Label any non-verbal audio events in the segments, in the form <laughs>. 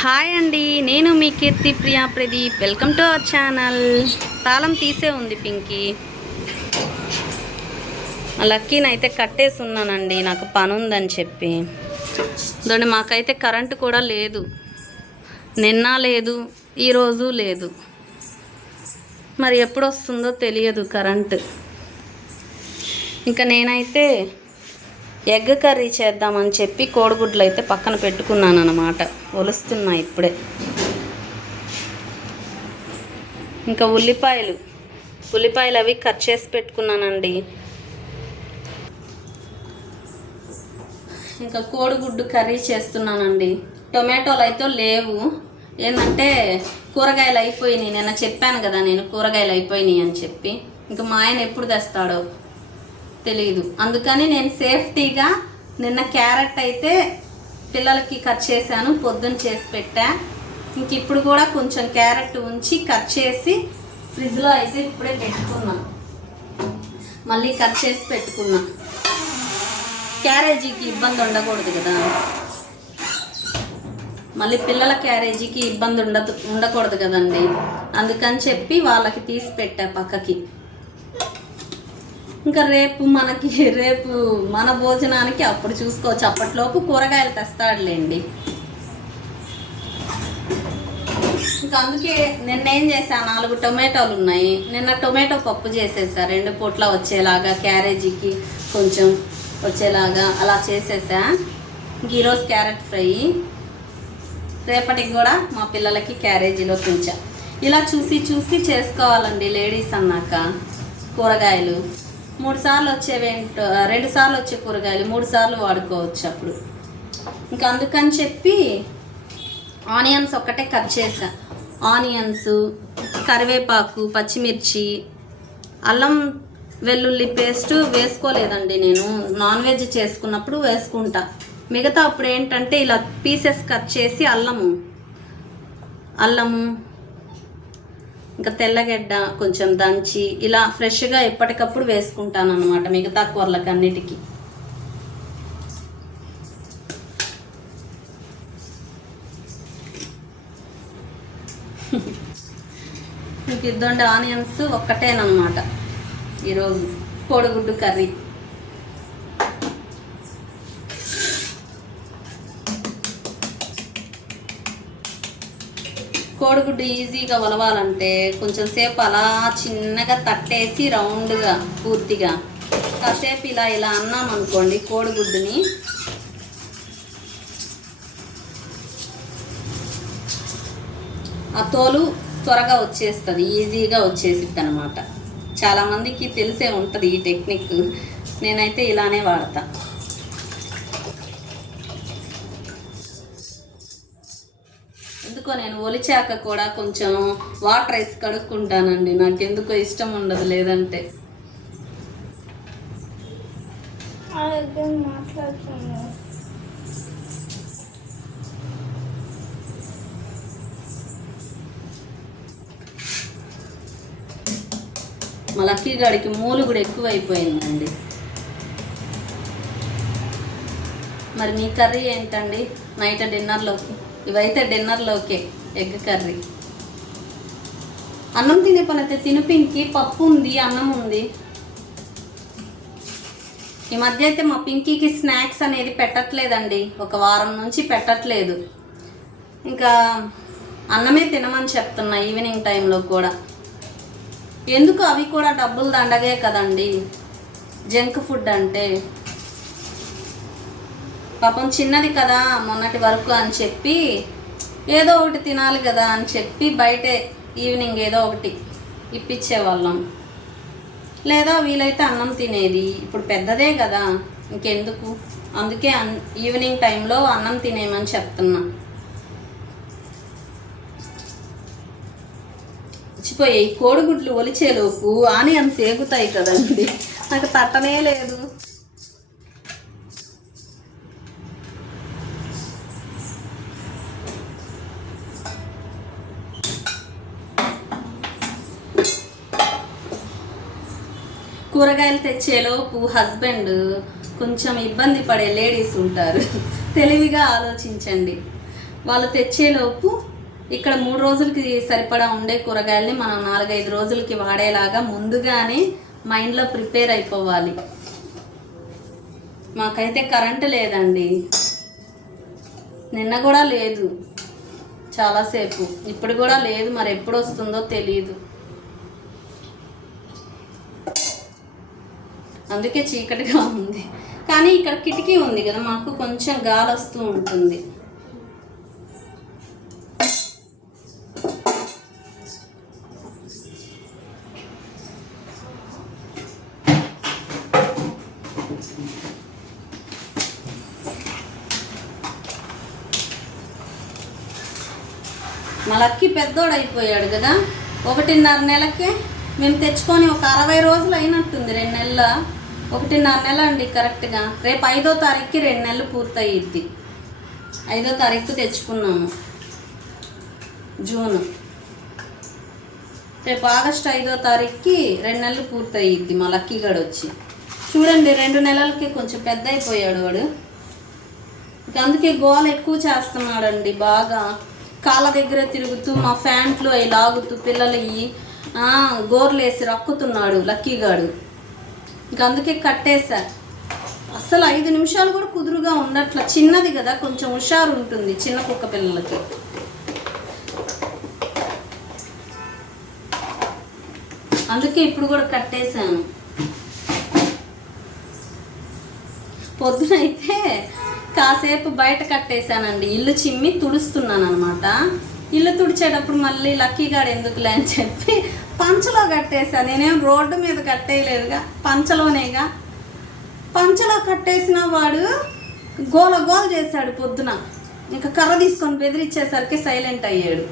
Hi అండి నేను మీ Keerthi Priya Pradeep. Welcome to our channel తాళం తీసే ఉంది పింకీ. లక్కీని అయితే కట్టేసి ఉన్నానండి నాకు పని ఉందని చెప్పి. దాన్ని మాకైతే కరెంటు కూడా లేదు. నిన్న లేదు ఈరోజు లేదు. మరి ఎప్పుడు వస్తుందో తెలియదు కరెంటు. ఇంకా నేనైతే ఎగ్ కర్రీ చేద్దామని చెప్పి కోడిగుడ్లు అయితే పక్కన పెట్టుకున్నాను అనమాట ఒలుస్తున్నా ఇప్పుడే. ఇంకా ఉల్లిపాయలు. ఉల్లిపాయలు అవి కట్ చేసి పెట్టుకున్నానండి. ఇంకా కోడిగుడ్డు కర్రీ చేస్తున్నానండి. టొమాటోలు అయితే లేవు. ఏంటంటే కూరగాయలు అయిపోయినాయి నిన్న చెప్పాను కదా నేను కూరగాయలు అయిపోయినాయి అని చెప్పి. ఇంకా మా ఆయన ఎప్పుడు తెస్తాడో? తెలియదు అందుకని నేను సేఫ్టీగా నిన్న క్యారెట్ అయితే పిల్లలకి కట్ చేశాను పొద్దున్న చేసి పెట్టా. ఇంక ఇప్పుడు కూడా కొంచెం క్యారెట్ ఉంచి కట్ చేసి ఫ్రిడ్జ్లో అయితే ఇప్పుడే పెట్టుకున్నాను మళ్ళీ కట్ చేసి పెట్టుకున్నా. క్యారేజీకి ఇబ్బంది ఉండకూడదు కదా. మళ్ళీ పిల్లల క్యారేజీకి ఇబ్బంది ఉండదు ఉండకూడదు కదండి. అందుకని చెప్పి వాళ్ళకి తీసి పెట్టా పక్కకి. ఇంకా రేపు మనకి రేపు మన భోజనానికి అప్పుడు చూసుకోవచ్చు. అప్పట్లోపు కూరగాయలు తెస్తాడులేండి. ఇంకా అందుకే నిన్న ఏం చేశా? నాలుగు టొమాటోలు ఉన్నాయి నిన్న టొమాటో పప్పు చేసేసా. రెండు పూట్ల వచ్చేలాగా క్యారేజీకి కొంచెం వచ్చేలాగా అలా చేసేసా. ఈరోజు క్యారెట్ ఫ్రై. రేపటికి కూడా మా పిల్లలకి క్యారేజీలో కొంచెం ఇలా చూసి చూసి చేసుకోవాలండి లేడీస్ అన్నాక కూరగాయలు. మూడు సార్లు వచ్చేవి రెండు సార్లు వచ్చే కూరగాయలు మూడు సార్లు వాడుకోవచ్చు అప్పుడు. ఇంకా అందుకని చెప్పి ఆనియన్స్ ఒక్కటే కట్ చేసా ఆనియన్స్ కరివేపాకు పచ్చిమిర్చి అల్లం వెల్లుల్లి పేస్ట్ వేసుకోలేదండి నేను. నాన్ వెజ్ చేసుకున్నప్పుడు వేసుకుంటా. మిగతా అప్పుడు ఏంటంటే ఇలా పీసెస్ కట్ చేసి అల్లము. అల్లము ఇంకా తెల్లగడ్డ కొంచెం దంచి ఇలా ఫ్రెష్గా ఎప్పటికప్పుడు వేసుకుంటాను అనమాట మిగతా కూరలకు అన్నిటికీ ఇంక <laughs> ఇద్దండి ఆనియన్స్ ఒక్కటేనమాట ఈరోజు కోడిగుడ్డు కర్రీ. కోడిగుడ్డు ఈజీగా వలవాలంటే కొంచెం సేపు అలా చిన్నగా తట్టేసి రౌండ్గా పూర్తిగా. కాసేపు ఇలా ఇలా అన్నాం అనుకోండి కోడిగుడ్డుని. ఆ తోలు త్వరగా వచ్చేస్తుంది ఈజీగా వచ్చేసిద్ది అనమాట చాలామందికి తెలిసే ఉంటుంది ఈ టెక్నిక్. నేనైతే ఇలానే వాడతా. ఎందుకో నేను ఒలిచాక కూడా కొంచెం వాటర్ వేసి కడుక్కుంటానండి. నాకు ఎందుకో ఇష్టం ఉండదు లేదంటే. మా లక్కీ గాడికి మూలు కూడా ఎక్కువైపోయిందండి. మరి మీ కర్రీ ఏంటండి? నైట్ డిన్నర్లోకి. ఇవైతే డిన్నర్లోకే ఎగ్ కర్రీ అన్నం తినే పని అయితే తిను పప్పు ఉంది అన్నం ఉంది. ఈ మధ్య అయితే మా పింకీకి స్నాక్స్ అనేది పెట్టట్లేదండి. ఒక వారం నుంచి పెట్టట్లేదు. ఇంకా అన్నమే తినమని చెప్తున్నా ఈవినింగ్ టైంలో కూడా. ఎందుకు అవి కూడా డబ్బులు దండగే కదండి? జంక్ ఫుడ్ అంటే. పాపం చిన్నది కదా మొన్నటి వరకు అని చెప్పి ఏదో ఒకటి తినాలి కదా అని చెప్పి బయటే ఈవినింగ్ ఏదో ఒకటి ఇప్పించేవాళ్ళం. లేదా వీలైతే అన్నం తినేది. ఇప్పుడు పెద్దదే కదా ఇంకెందుకు? అందుకే అన్ ఈవినింగ్ టైంలో అన్నం తినేయమని చెప్తున్నా. మర్చిపోయాయి. కోడిగుడ్లు ఒలిచేలోపు ఆనియన్స్ ఏగుతాయి కదండి. నాకు తట్టనే లేదు. కూరగాయలు తెచ్చేలోపు హస్బెండ్ కొంచెం ఇబ్బంది పడే లేడీస్ ఉంటారు. తెలివిగా ఆలోచించండి. వాళ్ళు తెచ్చేలోపు ఇక్కడ మూడు రోజులకి సరిపడా ఉండే కూరగాయల్ని మనం నాలుగైదు రోజులకి వాడేలాగా ముందుగానే మైండ్లో ప్రిపేర్ అయిపోవాలి. మాకైతే కరెంటు లేదండి. నిన్న కూడా లేదు. చాలాసేపు ఇప్పుడు కూడా లేదు మరి ఎప్పుడు వస్తుందో తెలియదు అందుకే చీకటిగా ఉంది. కానీ ఇక్కడ కిటికీ ఉంది కదా మాకు కొంచెం గాలి వస్తూ ఉంటుంది. మా లక్కీ పెద్దోడు అయిపోయాడు కదా. ఒకటిన్నర నెలకే మేము తెచ్చుకొని ఒక అరవై రోజులు అయినట్టుంది రెండు నెలల. ఒకటిన్నర నెల అండి కరెక్ట్గా. రేపు ఐదో తారీఖుకి రెండు నెలలు పూర్తయిద్ది. ఐదో తారీఖు తెచ్చుకున్నాము. జూన్. రేపు ఆగస్టు ఐదో తారీఖుకి రెండు నెలలు పూర్తయ్యిద్ది మా లక్కీ గడు వచ్చి. చూడండి రెండు నెలలకి కొంచెం పెద్ద అయిపోయాడు వాడు. ఇక అందుకే గోల ఎక్కువ చేస్తున్నాడండి బాగా. కాళ్ళ దగ్గర తిరుగుతూ మా ఫ్యాంట్లు అవి లాగుతూ పిల్లలవి గోర్లేసి రక్కుతున్నాడు లక్కీగాడు ఇంక అందుకే కట్టేశా. అసలు ఐదు నిమిషాలు కూడా కుదురుగా ఉండట్ల. చిన్నది కదా కొంచెం హుషారు ఉంటుంది చిన్న కుక్క పిల్లలకి. అందుకే ఇప్పుడు కూడా కట్టేశాను. పొద్దునైతే కాసేపు బయట కట్టేశానండి. ఇల్లు చిమ్మి తుడుస్తున్నాను అనమాట ఇల్లు తుడిచేటప్పుడు మళ్ళీ లక్కీగాడు ఎందుకులే అని చెప్పి పంచలో కట్టేశాను నేనేం రోడ్డు మీద కట్టేయలేదుగా పంచలోనేగా. పంచలో కట్టేసిన వాడు గోల గోల చేశాడు పొద్దున. ఇంకా కర్ర తీసుకొని బెదిరించేసరికి సైలెంట్ అయ్యాడు.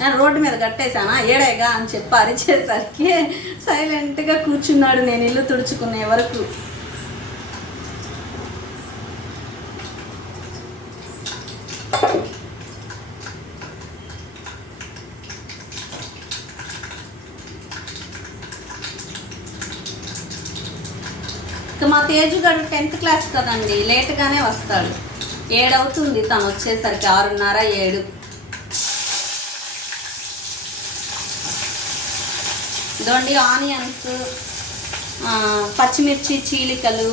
నేను రోడ్డు మీద కట్టేశానా? ఏడేగా అని చెప్పి అరిచేసరికి సైలెంట్గా కూర్చున్నాడు. నేను ఇల్లు తుడుచుకునే వరకు తేజు గడు టెన్త్ క్లాస్ కదండి లేట్గానే వస్తాడు. ఏడవుతుంది తను వచ్చేసరికి ఆరున్నర ఏడు. దొండి ఆనియన్స్ పచ్చిమిర్చి చీలికలు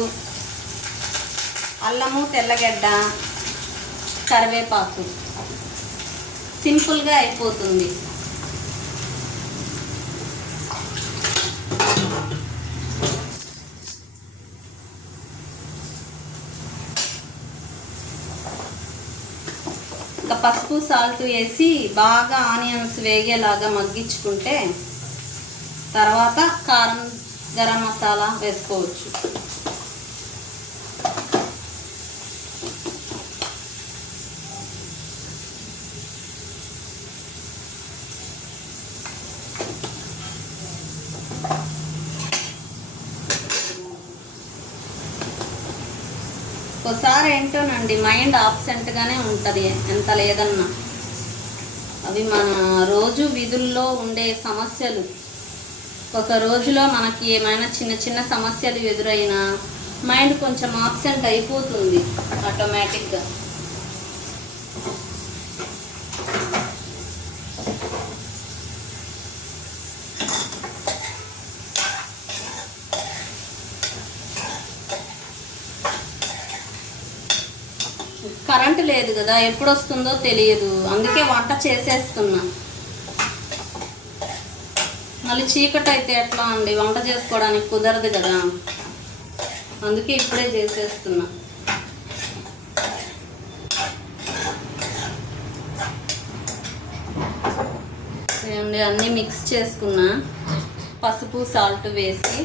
అల్లము తెల్లగడ్డ కరివేపాకు. సింపుల్గా అయిపోతుంది. ఇంకా పసుపు సాల్ట్ వేసి బాగా ఆనియన్స్ వేగేలాగా మగ్గించుకుంటే తర్వాత కారం గరం మసాలా వేసుకోవచ్చు. ఏంటోనండి మైండ్ ఆబ్సెంట్గానే ఉంటుంది ఎంత లేదన్నా. అవి మన రోజు విధుల్లో ఉండే సమస్యలు. ఒక రోజులో మనకి ఏమైనా చిన్న చిన్న సమస్యలు ఎదురైనా మైండ్ కొంచెం ఆబ్సెంట్ అయిపోతుంది ఆటోమేటిక్గా కరెంటు లేదు కదా ఎప్పుడు వస్తుందో తెలియదు. అందుకే వంట చేసేస్తున్నా. మళ్ళీ చీకటి అయితే ఎట్లా అండి? వంట చేసుకోవడానికి కుదరదు కదా. అందుకే ఇప్పుడే చేసేస్తున్నా. ఏమండి అన్నీ మిక్స్ చేసుకున్నా. పసుపు సాల్ట్ వేసి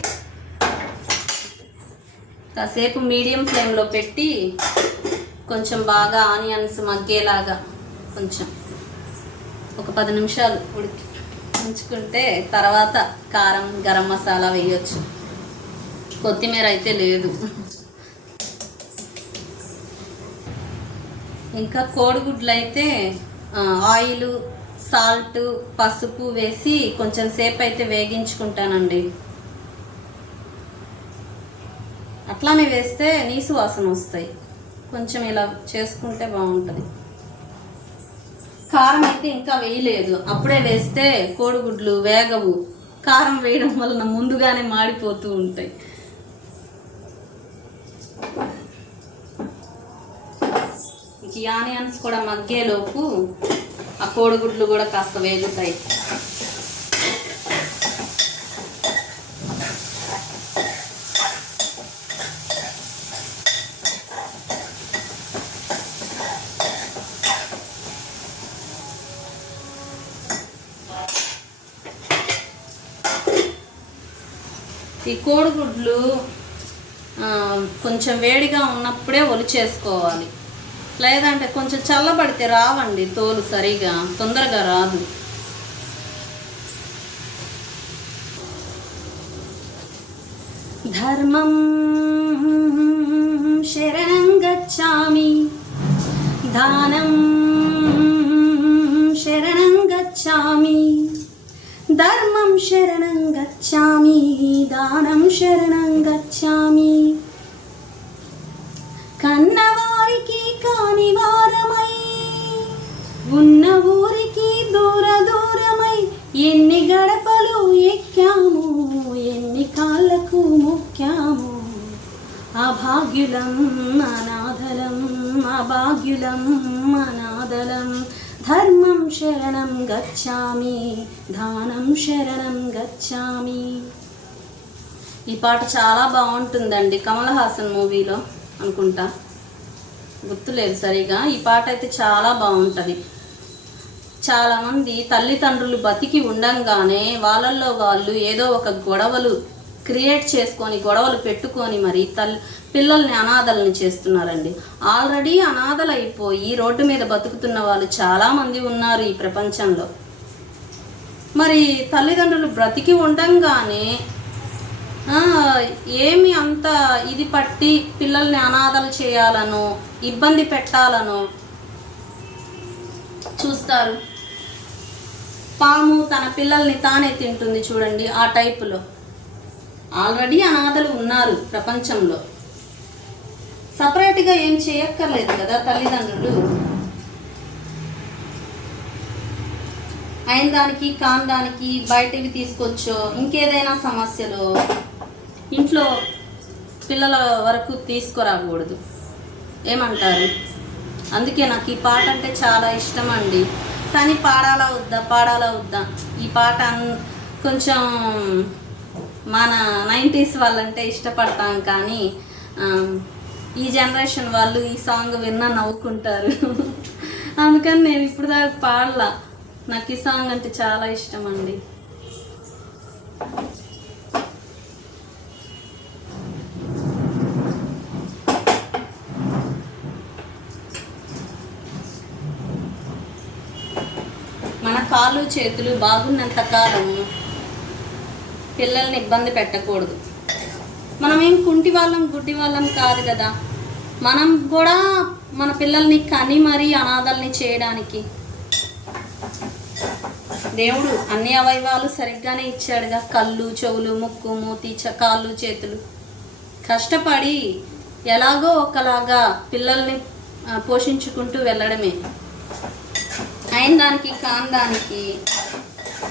కాసేపు మీడియం ఫ్లేమ్లో పెట్టి కొంచెం బాగా ఆనియన్స్ మగ్గేలాగా కొంచెం ఒక పది నిమిషాలు ఉడికి ఉంచుకుంటే తర్వాత కారం గరం మసాలా వేయొచ్చు. కొత్తిమీర అయితే లేదు. ఇంకా కోడిగుడ్లు అయితే ఆయిల్ సాల్ట్ పసుపు వేసి కొంచెం సేపు అయితే వేగించుకుంటానండి. అట్లానే వేస్తే నీసు వాసన వస్తాయి. కొంచెం ఇలా చేసుకుంటే బాగుంటుంది. కారం అయితే ఇంకా వేయలేదు. అప్పుడే వేస్తే కోడిగుడ్లు వేగవు. కారం వేయడం వలన ముందుగానే మాడిపోతూ ఉంటాయి. ఇంక ఈ ఆనియన్స్ కూడా మగ్గేలోపు ఆ కోడిగుడ్లు కూడా కాస్త వేగుతాయి. కోడిగుడ్లు కొంచెం వేడిగా ఉన్నప్పుడే ఒలిచేసుకోవాలి లేదంటే కొంచెం చల్లబడితే రావండి తోలు సరిగా తొందరగా రాదు. ధర్మం శరణం గచ్చామి. దానం శరణం గచ్చామి. ధర్మ శరణం గచ్చామి దానం శరణం గచ్చామి. కన్నవారికి కాని వారమై ఉన్న ఊరికి దూర దూరమై ఎన్ని గడపలు ఎక్కాము ఎన్ని కాళ్ళకు మొక్కాము. అభాగ్యులం అనాథలం అభాగ్యులం అనాథలం ధర్మం శరణం గచ్చామి దానం శరణం గచ్చామి. ఈ పాట చాలా బాగుంటుందండి కమల్ హాసన్ మూవీలో అనుకుంటా. గుర్తులేదు సరిగా. ఈ పాట అయితే చాలా బాగుంటుంది. చాలామంది తల్లిదండ్రులు బతికి ఉండంగానే వాళ్ళల్లో వాళ్ళు ఏదో ఒక గొడవలు క్రియేట్ చేసుకొని గొడవలు పెట్టుకొని మరి తల్లి పిల్లల్ని అనాథలను చేస్తున్నారండి. ఆల్రెడీ అనాథలైపోయి రోడ్డు మీద బతుకుతున్న వాళ్ళు చాలామంది ఉన్నారు ఈ ప్రపంచంలో. మరి తల్లిదండ్రులు బ్రతికి ఉండంగానే ఏమి అంత ఇది పట్టి పిల్లల్ని అనాథలు చేయాలనో ఇబ్బంది పెట్టాలనో చూస్తారు. పాము తన పిల్లల్ని తానే తింటుంది చూడండి ఆ టైపులో. ఆల్రెడీ అనాథలు ఉన్నారు ప్రపంచంలో. సపరేట్గా ఏం చేయక్కర్లేదు కదా తల్లిదండ్రులు? అయిన దానికి కాని దానికి బయటికి తీసుకొచ్చో ఇంకేదైనా సమస్యలు ఇంట్లో పిల్లల వరకు తీసుకురాకూడదు. ఏమంటారు? అందుకే నాకు ఈ పాట అంటే చాలా ఇష్టం అండి కానీ పాడాలా వద్దా? పాడాలా వద్దా? ఈ పాట కొంచెం మన నైంటీస్ వాళ్ళంటే ఇష్టపడతాం కానీ ఈ జనరేషన్ వాళ్ళు ఈ సాంగ్ విన్నా నవ్వుకుంటారు. అందుకని నేను ఇప్పుడు దాకా పాడలా. నాకు ఈ సాంగ్ అంటే చాలా ఇష్టం అండి మన కాళ్ళు చేతులు బాగున్నంత కాలం పిల్లల్ని ఇబ్బంది పెట్టకూడదు. మనం ఏం కుంటి వాళ్ళం గుడ్డి వాళ్ళం కాదు కదా. మనం కూడా మన పిల్లల్ని కని మరీ అనాథల్ని చేయడానికి. దేవుడు అన్ని అవయవాలు సరిగ్గానే ఇచ్చాడుగా. కళ్ళు చెవులు ముక్కు మూతి చకాళ్ళు కాళ్ళు చేతులు. కష్టపడి ఎలాగో ఒకలాగా పిల్లల్ని పోషించుకుంటూ వెళ్ళడమే. అయిన దానికి కాని దానికి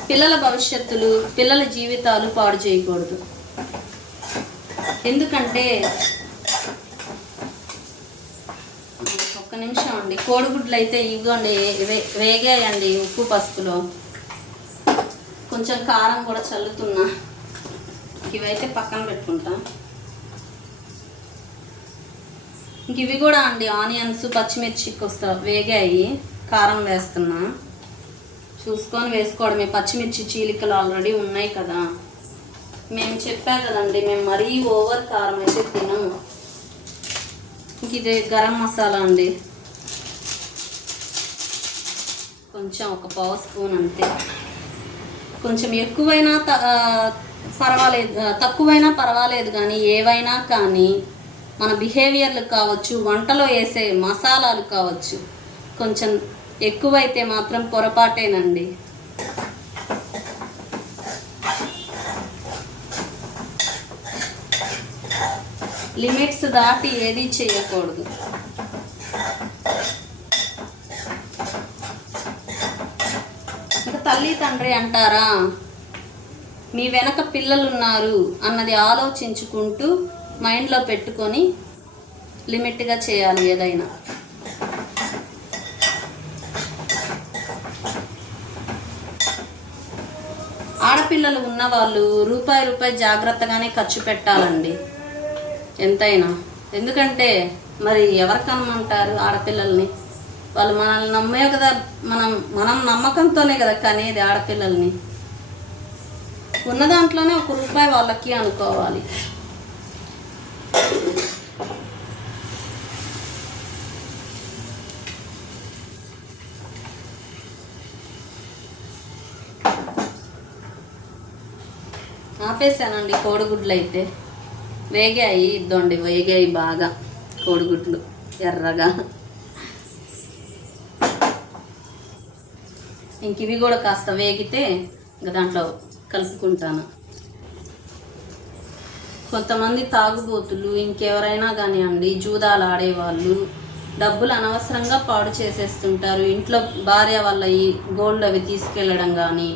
పిల్లల భవిష్యత్తులు పిల్లల జీవితాలు పాడు చేయకూడదు. ఎందుకంటే ఒక్క నిమిషం అండి. కోడిగుడ్లు అయితే ఇవ్వండి వే- వేగాయండి ఉప్పు పసుపులో. కొంచెం కారం కూడా చల్లుతున్నా. ఇవైతే పక్కన పెట్టుకుంటా. ఇంక ఇవి కూడా అండి ఆనియన్స్ పచ్చిమిర్చి కొస్తా వేగాయి కారం వేస్తున్నా. చూసుకొని వేసుకోవడమే. పచ్చిమిర్చి చీలికలు ఆల్రెడీ ఉన్నాయి కదా. మేము చెప్పా కదండి మేము మరీ ఓవర్ కారం అయితే తినము. ఇది గరం మసాలా అండి. కొంచెం ఒక పావు స్పూన్ అంతే. కొంచెం ఎక్కువైనా త- పర్వాలేదు తక్కువైనా పర్వాలేదు కానీ ఏవైనా కానీ మన బిహేవియర్లు కావచ్చు వంటలో వేసే మసాలాలు కావచ్చు కొంచెం ఎక్కువైతే మాత్రం పొరపాటేనండి. లిమిట్స్ దాటి ఏది చేయకూడదు. తల్లి తండ్రి అంటారా? మీ వెనక పిల్లలున్నారు అన్నది ఆలోచించుకుంటూ మైండ్లో పెట్టుకొని లిమిట్గా చేయాలి ఏదైనా. ఆడపిల్లలు ఉన్నవాళ్ళు రూపాయి రూపాయి జాగ్రత్తగానే ఖర్చు పెట్టాలండి. ఎంతైనా. ఎందుకంటే మరి ఎవరు కనమంటారు ఆడపిల్లల్ని? వాళ్ళు మనల్ని నమ్మే కదా మనం మనం నమ్మకంతోనే కదా కనేది ఆడపిల్లల్ని. ఉన్న దాంట్లోనే ఒక రూపాయి వాళ్ళకి అనుకోవాలి. ఆపేసానండి కోడిగుడ్లు అయితే వేగాయి ఇద్దండి వేగాయి బాగా కోడిగుడ్లు ఎర్రగా. ఇంక ఇవి కూడా కాస్త వేగితే ఇంకా దాంట్లో కలుపుకుంటాను. కొంతమంది తాగుబోతులు ఇంకెవరైనా కానీ అండి జూదాలు ఆడేవాళ్ళు డబ్బులు అనవసరంగా పాడు చేసేస్తుంటారు. ఇంట్లో భార్య వల్ల ఈ గోల్డ్ అవి తీసుకెళ్ళడం కానీ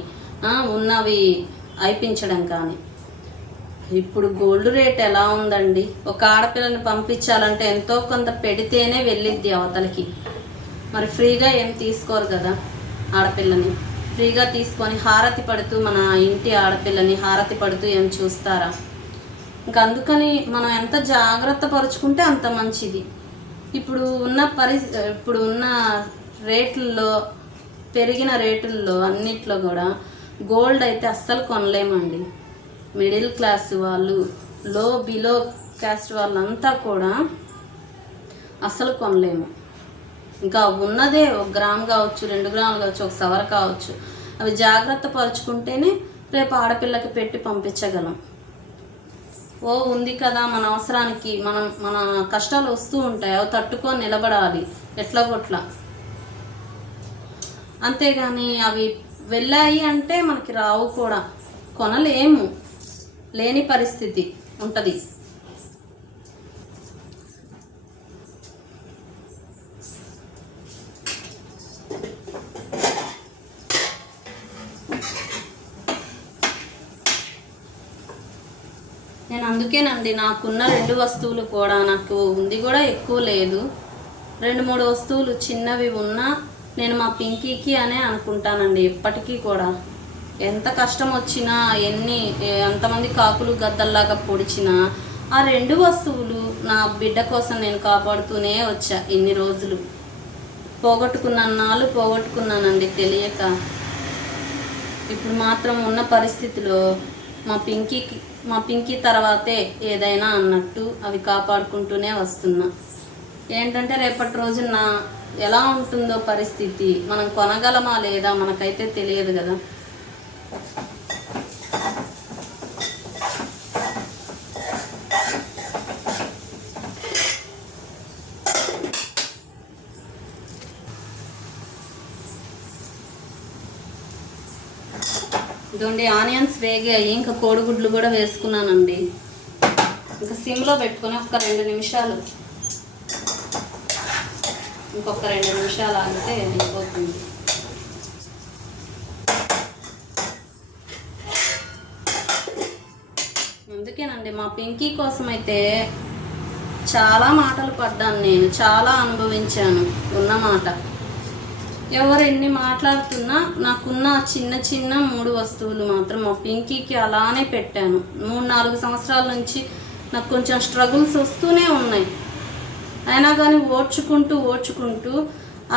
ఉన్నవి అయిపించడం కానీ. ఇప్పుడు గోల్డ్ రేట్ ఎలా ఉందండి? ఒక ఆడపిల్లని పంపించాలంటే ఎంతో కొంత పెడితేనే వెళ్ళిద్ది అవతలకి. మరి ఫ్రీగా ఏం తీసుకోరు కదా ఆడపిల్లని. ఫ్రీగా తీసుకొని హారతి పడుతూ మన ఇంటి ఆడపిల్లని హారతి పడుతూ ఏం చూస్తారా? ఇంకా అందుకని మనం ఎంత జాగ్రత్త పరుచుకుంటే అంత మంచిది. ఇప్పుడు ఉన్న పరి ఇప్పుడు ఉన్న రేట్లలో పెరిగిన రేటుల్లో అన్నిట్లో కూడా గోల్డ్ అయితే అస్సలు కొనలేమండి. మిడిల్ క్లాస్ వాళ్ళు లో బిలో క్యాస్ట్ వాళ్ళంతా కూడా అస్సలు కొనలేము. ఇంకా ఉన్నదే ఒక గ్రామ్ కావచ్చు రెండు గ్రాములు కావచ్చు ఒక సవర కావచ్చు. అవి జాగ్రత్త పరుచుకుంటేనే రేపు ఆడపిల్లకి పెట్టి పంపించగలం. ఓ ఉంది కదా మన అవసరానికి మనం మన కష్టాలు వస్తూ ఉంటాయి అవి తట్టుకొని నిలబడాలి ఎట్లా కొట్లా అంతేగాని అవి వెళ్ళాయి అంటే మనకి రావు కూడా. కొనలేము. లేని పరిస్థితి ఉంటుంది. నేను అందుకేనండి నాకున్న రెండు వస్తువులు కూడా నాకు ఉంది కూడా ఎక్కువ లేదు. రెండు మూడు వస్తువులు చిన్నవి ఉన్నా నేను మా పింకీకి అనే అనుకుంటానండి ఎప్పటికీ కూడా. ఎంత కష్టం వచ్చినా ఎన్ని ఎంతమంది కాకులు గద్దల్లాగా పొడిచినా ఆ రెండు వస్తువులు నా బిడ్డ కోసం నేను కాపాడుతూనే వచ్చా ఇన్ని రోజులు. పోగొట్టుకున్న నాళ్ళు పోగొట్టుకున్నానండి తెలియక. ఇప్పుడు మాత్రం ఉన్న పరిస్థితిలో మా పింకీకి మా పింకీ తర్వాతే ఏదైనా అన్నట్టు అవి కాపాడుకుంటూనే వస్తున్నా. ఏంటంటే రేపటి రోజున ఎలా ఉంటుందో పరిస్థితి? మనం కొనగలమా లేదా మనకైతే తెలియదు కదా. ఇదండి ఆనియన్స్ వేగాయి. ఇంకా కోడిగుడ్లు కూడా వేసుకున్నానండి. ఇంకా సిమ్లో పెట్టుకొని ఒక రెండు నిమిషాలు ఇంకొక రెండు నిమిషాలు ఆగితే అయిపోతుంది. అందుకేనండి మా పింకీ కోసం అయితే చాలా మాటలు పడ్డాను నేను చాలా అనుభవించాను ఉన్న మాట. ఎవరు ఎన్ని మాట్లాడుతున్నా నాకున్న చిన్న చిన్న మూడు వస్తువులు మాత్రం మా పింకీకి అలానే పెట్టాను. మూడు నాలుగు సంవత్సరాల నుంచి నాకు కొంచెం స్ట్రగుల్స్ వస్తూనే ఉన్నాయి. అయినా కానీ ఓడ్చుకుంటూ ఓడ్చుకుంటూ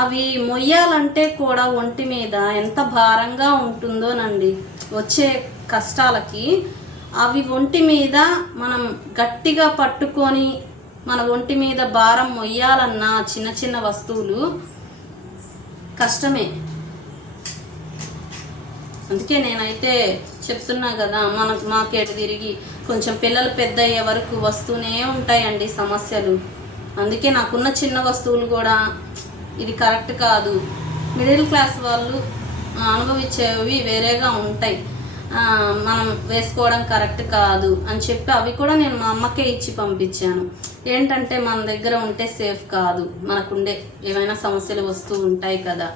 అవి మొయ్యాలంటే కూడా ఒంటి మీద ఎంత భారంగా ఉంటుందోనండి. వచ్చే కష్టాలకి అవి ఒంటి మీద మనం గట్టిగా పట్టుకొని మన ఒంటి మీద భారం మొయ్యాలన్న చిన్న చిన్న వస్తువులు కష్టమే. అందుకే నేనైతే చెప్తున్నా కదా మన మాకేటు తిరిగి కొంచెం పిల్లలు పెద్ద అయ్యే వరకు వస్తూనే ఉంటాయండి సమస్యలు. అందుకే నాకున్న చిన్న వస్తువులు కూడా ఇది కరెక్ట్ కాదు. మిడిల్ క్లాస్ వాళ్ళు అనుభవించేవి వేరేగా ఉంటాయి. మనం వేసుకోవడం కరెక్ట్ కాదు అని చెప్పి అవి కూడా నేను మా అమ్మకే ఇచ్చి పంపించాను. ఏంటంటే మన దగ్గర ఉంటే సేఫ్ కాదు. మనకుండే ఏమైనా సమస్యలు వస్తూ ఉంటాయి కదా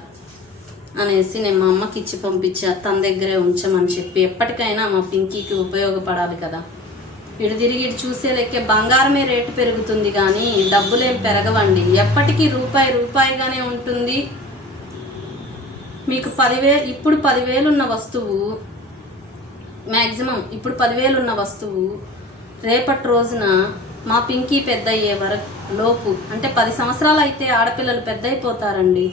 అనేసి నేను మా అమ్మకి ఇచ్చి పంపించా. తన దగ్గరే ఉంచమని చెప్పి. ఎప్పటికైనా మా పింకీకి ఉపయోగపడాలి కదా. ఇటు తిరిగి ఇటు చూసే లెక్కే బంగారమే రేటు పెరుగుతుంది కానీ డబ్బులేం పెరగవండి. ఎప్పటికీ రూపాయి రూపాయిగానే ఉంటుంది. మీకు పదివే ఇప్పుడు పదివేలు ఉన్న వస్తువు మ్యాక్సిమం ఇప్పుడు పదివేలు ఉన్న వస్తువు రేపటి రోజున మా పింకీ పెద్ద అయ్యే వరకు లోపు అంటే పది సంవత్సరాలు అయితే ఆడపిల్లలు పెద్ద అయిపోతారండి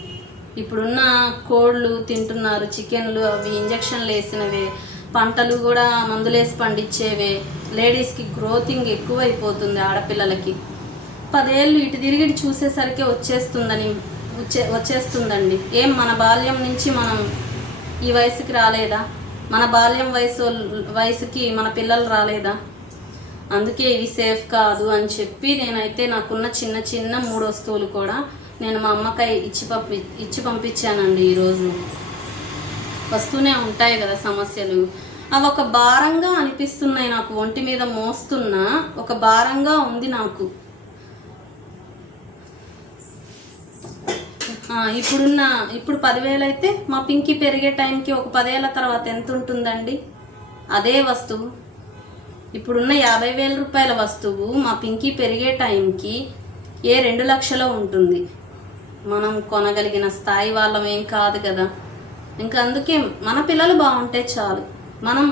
ఇప్పుడున్న కోళ్ళు తింటున్నారు చికెన్లు అవి ఇంజక్షన్లు వేసినవే పంటలు కూడా మందులేసి పండించేవే. లేడీస్కి గ్రోతింగ్ ఎక్కువైపోతుంది ఆడపిల్లలకి. పదేళ్ళు ఇటు తిరిగి చూసేసరికి వచ్చేస్తుందని వచ్చే వచ్చేస్తుందండి. ఏం మన బాల్యం నుంచి మనం ఈ వయసుకి రాలేదా? మన బాల్యం వయసు వయసుకి మన పిల్లలు రాలేదా? అందుకే ఇది సేఫ్ కాదు అని చెప్పి నేనైతే నాకున్న చిన్న చిన్న మూడు వస్తువులు కూడా నేను మా అమ్మకాయ ఇచ్చి పంపి ఇచ్చి పంపించానండి ఈరోజు. వస్తూనే ఉంటాయి కదా సమస్యలు. అవి ఒక భారంగా అనిపిస్తున్నాయి నాకు. ఒంటి మీద మోస్తున్న ఒక భారంగా ఉంది నాకు. ఇప్పుడున్న ఇప్పుడు పదివేలు అయితే మా పింకి పెరిగే టైంకి ఒక పదేళ్ళ తర్వాత ఎంత ఉంటుందండి? అదే వస్తువు. ఇప్పుడున్న యాభై వేల రూపాయల వస్తువు మా పింకి పెరిగే టైంకి ఏ రెండు లక్షలో ఉంటుంది. మనం కొనగలిగిన స్థాయి వాళ్ళం ఏం కాదు కదా. ఇంకా అందుకే మన పిల్లలు బాగుంటే చాలు. మనం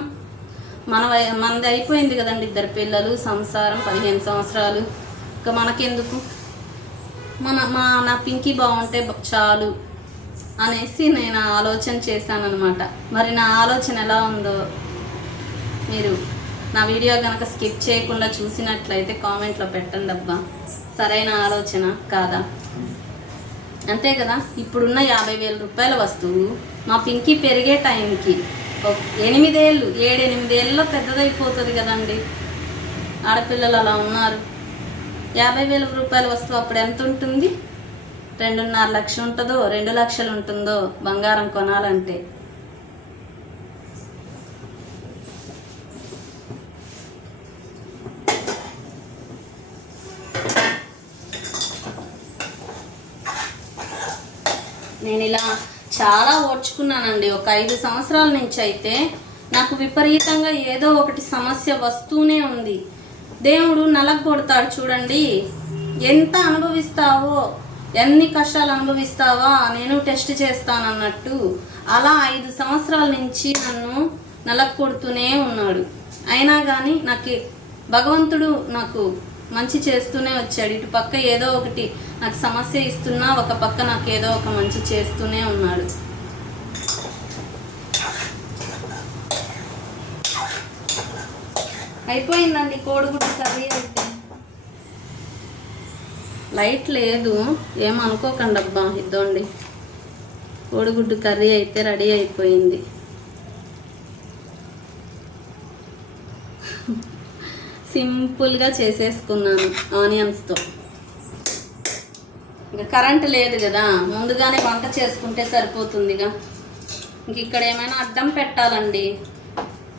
మన మనది అయిపోయింది కదండి ఇద్దరు పిల్లలు సంసారం పదిహేను సంవత్సరాలు. ఇంకా మనకెందుకు? మన మా నా పింకీ బాగుంటే చాలు అనేసి నేను ఆలోచన చేశానన్నమాట. మరి నా ఆలోచన ఎలా ఉందో మీరు నా వీడియో కనుక స్కిప్ చేయకుండా చూసినట్లయితే కామెంట్లో పెట్టండి అబ్బా సరైన ఆలోచన కాదా? అంతే కదా? ఇప్పుడున్న యాభై వేల రూపాయల వస్తువు మా పింకీ పెరిగే టైంకి ఒక ఎనిమిదేళ్ళు ఏడు ఎనిమిదేళ్ళలో పెద్దదైపోతుంది కదండి. ఆడపిల్లలు అలా ఉన్నారు. యాభై వేల రూపాయల వస్తువు అప్పుడు ఎంత ఉంటుంది? రెండున్నర లక్షలు ఉంటుందో రెండు లక్షలు ఉంటుందో బంగారం కొనాలంటే నేను ఇలా చాలా ఓర్చుకున్నానండి. ఒక ఐదు సంవత్సరాల నుంచి అయితే నాకు విపరీతంగా ఏదో ఒకటి సమస్య వస్తూనే ఉంది. దేవుడు నలగొడతాడు చూడండి. ఎంత అనుభవిస్తావో ఎన్ని కష్టాలు అనుభవిస్తావా నేను టెస్ట్ చేస్తానన్నట్టు అలా ఐదు సంవత్సరాల నుంచి నన్ను నలగొడుతూనే ఉన్నాడు. అయినా కానీ నాకు భగవంతుడు నాకు మంచి చేస్తూనే వచ్చాడు. ఇటు పక్క ఏదో ఒకటి నాకు సమస్య ఇస్తున్నా ఒక పక్క నాకు ఏదో ఒక మంచి చేస్తూనే ఉన్నాడు. అయిపోయిందండి కోడిగుడ్డు కర్రీ అయితే లైట్ లేదు. ఏమనుకోకండి అబ్బా ఇద్దండి. కోడిగుడ్డు కర్రీ అయితే రెడీ అయిపోయింది. సింపుల్గా చేసేసుకున్నాను ఆనియన్స్తో. ఇంకా కరెంట్ లేదు కదా ముందుగానే వంట చేసుకుంటే సరిపోతుందిగా. ఇంక ఇక్కడ ఏమైనా అడ్డం పెట్టాలండి.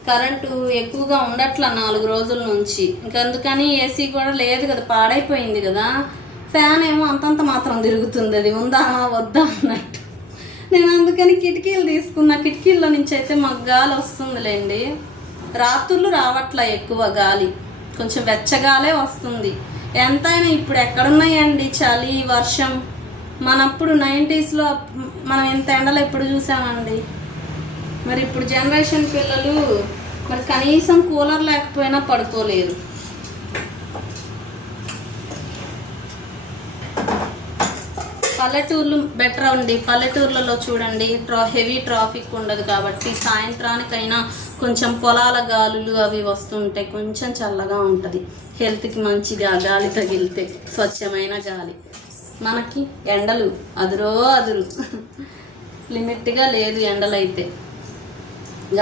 కరెంటు ఎక్కువగా ఉండట్లా నాలుగు రోజుల నుంచి. ఇంకా అందుకని ఏసీ కూడా లేదు కదా పాడైపోయింది కదా. ఫ్యాన్ ఏమో అంతంత మాత్రం తిరుగుతుంది అది ఉందామా వద్దా అన్నట్టు. నేను అందుకని కిటికీలు తీసుకున్న కిటికీల్లో నుంచి అయితే మాకు గాలి వస్తుందిలేండి రాత్రులు రావట్లా ఎక్కువ గాలి. కొంచెం వెచ్చగాలే వస్తుంది. ఎంతైనా ఇప్పుడు ఎక్కడున్నాయండి చలి వర్షం? మనప్పుడు నైంటీస్లో మనం ఎంత ఎండలు ఎప్పుడు చూసామండి? మరి ఇప్పుడు జనరేషన్ పిల్లలు మరి కనీసం కూలర్ లేకపోయినా పడుకోలేరు. పల్లెటూర్లు బెటర్ అండి. పల్లెటూర్లలో చూడండి ట్రా హెవీ ట్రాఫిక్ ఉండదు కాబట్టి సాయంత్రానికైనా కొంచెం పొలాల గాలులు అవి వస్తుంటాయి కొంచెం చల్లగా ఉంటుంది. హెల్త్కి మంచిది ఆ గాలి తగిలితే స్వచ్ఛమైన గాలి. మనకి ఎండలు అదురో అదురు. లిమిట్గా లేదు ఎండలైతే.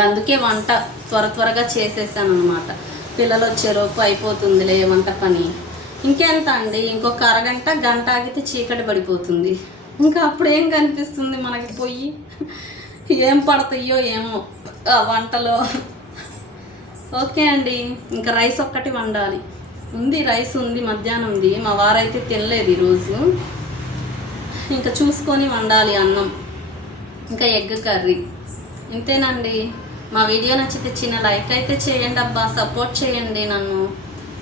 అందుకే వంట త్వర త్వరగా చేసేసాను అనమాట పిల్లలు వచ్చేలోపు అయిపోతుందిలే వంట పని. ఇంకెంత అండి? ఇంకొక అరగంట గంట ఆగితే చీకటి పడిపోతుంది. ఇంకా అప్పుడు ఏం కనిపిస్తుంది మనకి పొయ్యి ఏం పడతాయో ఏమో. వంటలో. ఓకే అండి ఇంకా రైస్ ఒక్కటి వండాలి. ఉంది రైస్ ఉంది మధ్యాహ్నంది మా వారైతే తినలేదు ఈరోజు. ఇంకా చూసుకొని వండాలి అన్నం. ఇంకా ఎగ్ కర్రీ. ఇంతేనండి. మా వీడియో నచ్చితే చిన్న లైక్ అయితే చేయండి అబ్బా. సపోర్ట్ చేయండి నన్ను.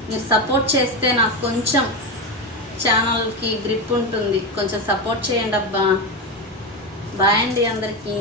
మీరు సపోర్ట్ చేస్తే నాకు కొంచెం ఛానల్కి గ్రిప్ ఉంటుంది. కొంచెం సపోర్ట్ చేయండి అబ్బా. బాయ్ అండి అందరికీ.